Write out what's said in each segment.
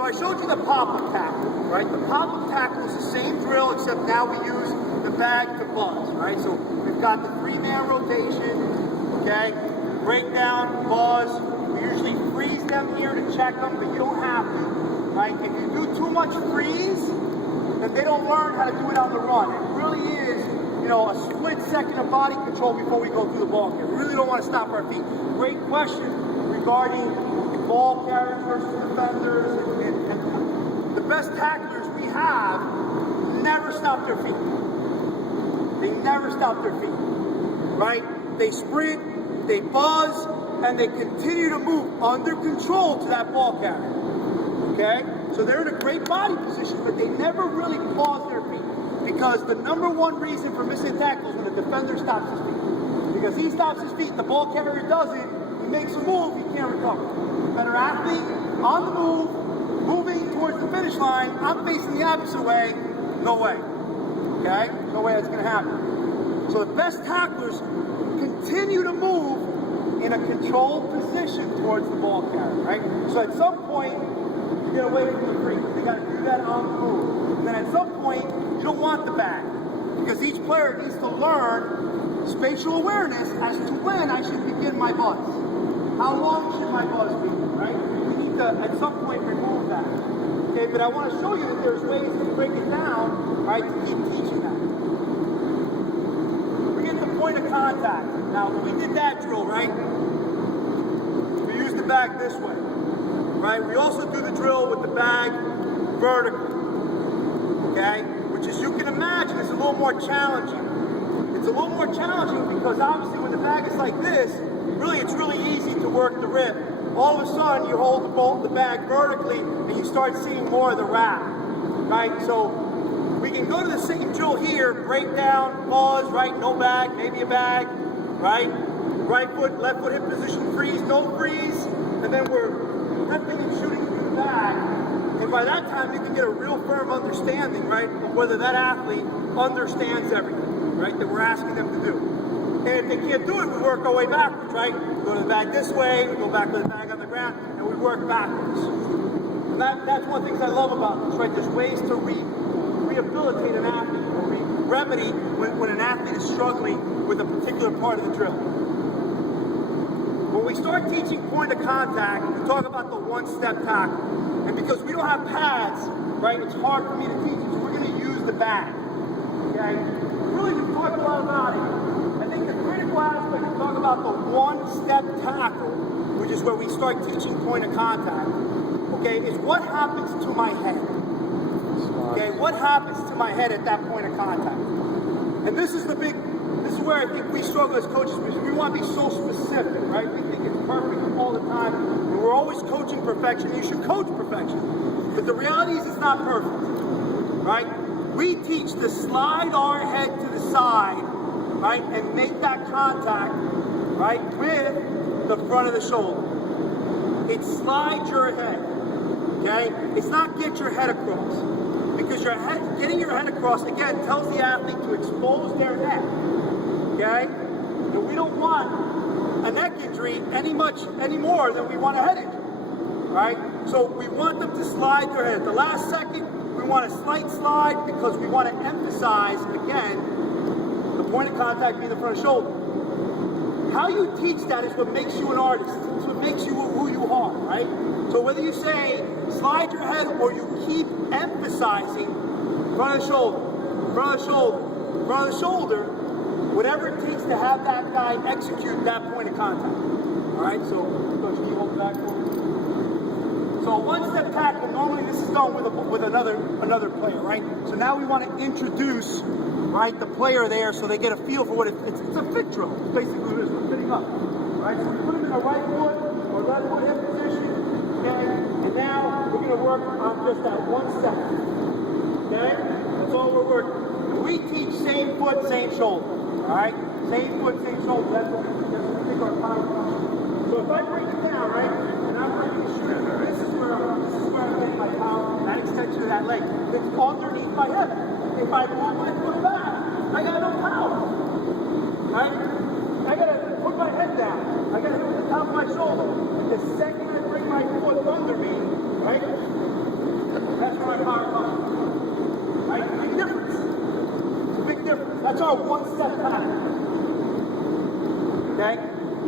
So I showed you the pop-up tackle, right? The pop-up tackle is the same drill, except now we use the bag to buzz, right? So we've got the 3-man rotation, okay? Breakdown, buzz. We usually freeze them here to check them, but you don't have to, right? If you do too much freeze, then they don't learn how to do it on the run. It really is, you know, a split second of body control before we go through the ball carrier. We really don't want to stop our feet. Great question regarding ball carriers versus defenders, and the best tacklers we have never stop their feet. They never stop their feet, right? They sprint, they buzz, and they continue to move under control to that ball carrier, okay? So they're in a great body position, but they never really pause their feet, because the #1 reason for missing tackles is when the defender stops his feet. Because he stops his feet, the ball carrier doesn't, he makes a move, he can't recover. Better athlete, on the move, moving towards the finish line, I'm facing the opposite way, no way, okay? No way that's gonna happen. So the best tacklers continue to move in a controlled position towards the ball carrier, right? So at some point, you get away from the freeze. They gotta do that on the move. And then at some point, you don't want the bag, because each player needs to learn spatial awareness as to when I should begin my buzz. How long should my buzz be, right? We need to, at some point, remove that. Okay, but I want to show you that there's ways to break it down, right, to keep teaching that. We get the point of contact. Now, when we did that drill, right, we use the bag this way, right? We also do the drill with the bag vertically, okay? Which, as you can imagine, is a little more challenging. It's a little more challenging because obviously when the bag is like this, it's really easy to work the rip. All of a sudden, you hold the bag vertically and you start seeing more of the wrap, right? So we can go to the same drill here, break down, pause, right? No bag, maybe a bag, right? Right foot, left foot hip position, freeze, no freeze, and then we're ripping and shooting through the bag. And by that time, you can get a real firm understanding, right, of whether that athlete understands everything, right, that we're asking them to do. And if they can't do it, we work our way backwards, right? We go to the bag this way, we go back to the bag on the ground, and we work backwards. And that's one of the things I love about this, right? There's ways to rehabilitate an athlete, or remedy when an athlete is struggling with a particular part of the drill. When we start teaching point of contact, we talk about the one-step tackle. And because we don't have pads, right, it's hard for me to teach it, so we're going to use the bag, okay? We really just talk a lot about it. I think the critical aspect is talk about the one-step tackle, which is where we start teaching point of contact, okay, is what happens to my head, okay? What happens to my head at that point of contact? And this is where I think we struggle as coaches, because we want to be so specific, right? We think it's perfect all the time, and we're always coaching perfection. You should coach perfection, but the reality is it's not perfect, right? We teach to slide our head to the side, right, and make that contact, right, with the front of the shoulder. It's slide your head, okay? It's not get your head across, because getting your head across, again, tells the athlete to expose their neck, okay? And we don't want a neck injury any more than we want a head injury, right? So we want them to slide their head. At the last second, we want a slight slide because we want to emphasize, again, the point of contact being the front of the shoulder. How you teach that is what makes you an artist. It's what makes you who you are, right? So whether you say slide your head or you keep emphasizing front of the shoulder, front of the shoulder, front of the shoulder, whatever it takes to have that guy execute that point of contact. All right, so Coach, can you hold back for me? So a one-step tackle, normally this is done with another player, right? So now we want to introduce, right, the player there so they get a feel for what it's a fit drill. It's basically what it is. We're fitting up, right? So we put him in a right foot or left foot hip position, okay? And now we're going to work on just that one step, okay? That's all we're working. We teach same foot, same shoulder, all right? Same foot, same shoulder. That's what we think our power is. So if I break it down, right, and I'm breaking the shoulder, this is where I'm getting my power, that extension of that leg. It's underneath my head. If I move my foot back, I got no power, right? I got to put my head down. I got to hit with the top of my shoulder. The second I bring my foot under me, right, our one-step tackle. Okay?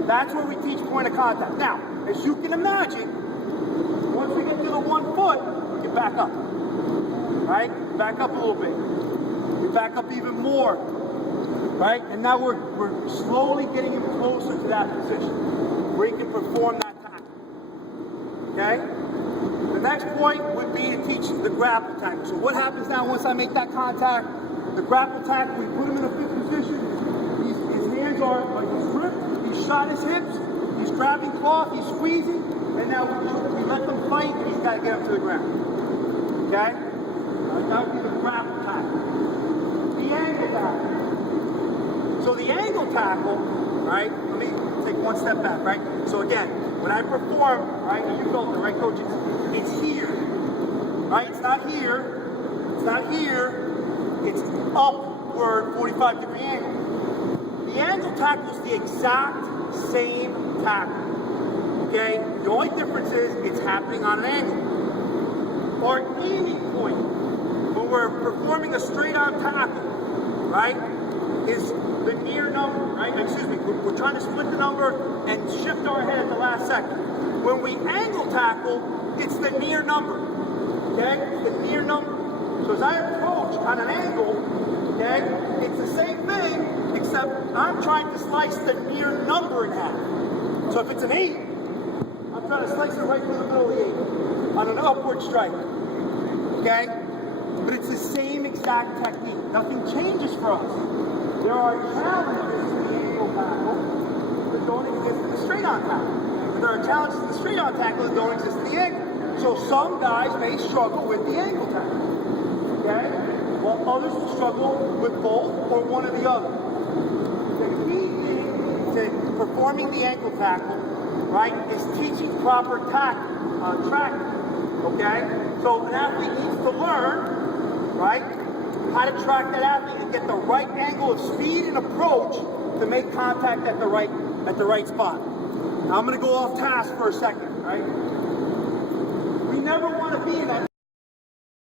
That's where we teach point of contact. Now, as you can imagine, once we get to the 1 foot, we can back up. Right? Back up a little bit. We back up even more. Right? And now we're slowly getting him closer to that position where he can perform that tackle. Okay? The next point would be to teach the grapple tackle. So what happens now once I make that contact? The grapple tackle, we put him in a fixed position. His hands are he's gripped, he's shot his hips, he's grabbing cloth, he's squeezing, and now we let them fight, and he's got to get him to the ground. Okay? That would be the grapple tackle. The angle tackle. So the angle tackle, right? Let me take one step back, right? So again, when I perform, right, and you felt it, right, coach? It's here, right? It's not here. It's not here. It's upward 45-degree angle. The angle tackle is the exact same tackle. Okay? The only difference is it's happening on an angle. Our aiming point when we're performing a straight-on tackle, right, is the near number, right? Excuse me, we're trying to split the number and shift our head at the last second. When we angle tackle, it's the near number, okay? It's the near number. So as I approach on an angle, okay, it's the same thing, except I'm trying to slice the near number in half. So if it's an 8, I'm trying to slice it right through the middle of the 8 on an upward strike, okay? But it's the same exact technique. Nothing changes for us. There are challenges in the angle tackle that don't exist in the straight-on tackle. And there are challenges in the straight-on tackle that don't exist in the angle. So some guys may struggle with the angle tackle, okay? While others will struggle with both or one or the other. The key thing to performing the ankle tackle, right, is teaching proper tracking, okay? So an athlete needs to learn, right, how to track that athlete and get the right angle of speed and approach to make contact at the right spot. Now I'm going to go off task for a second, right? We never want to be in that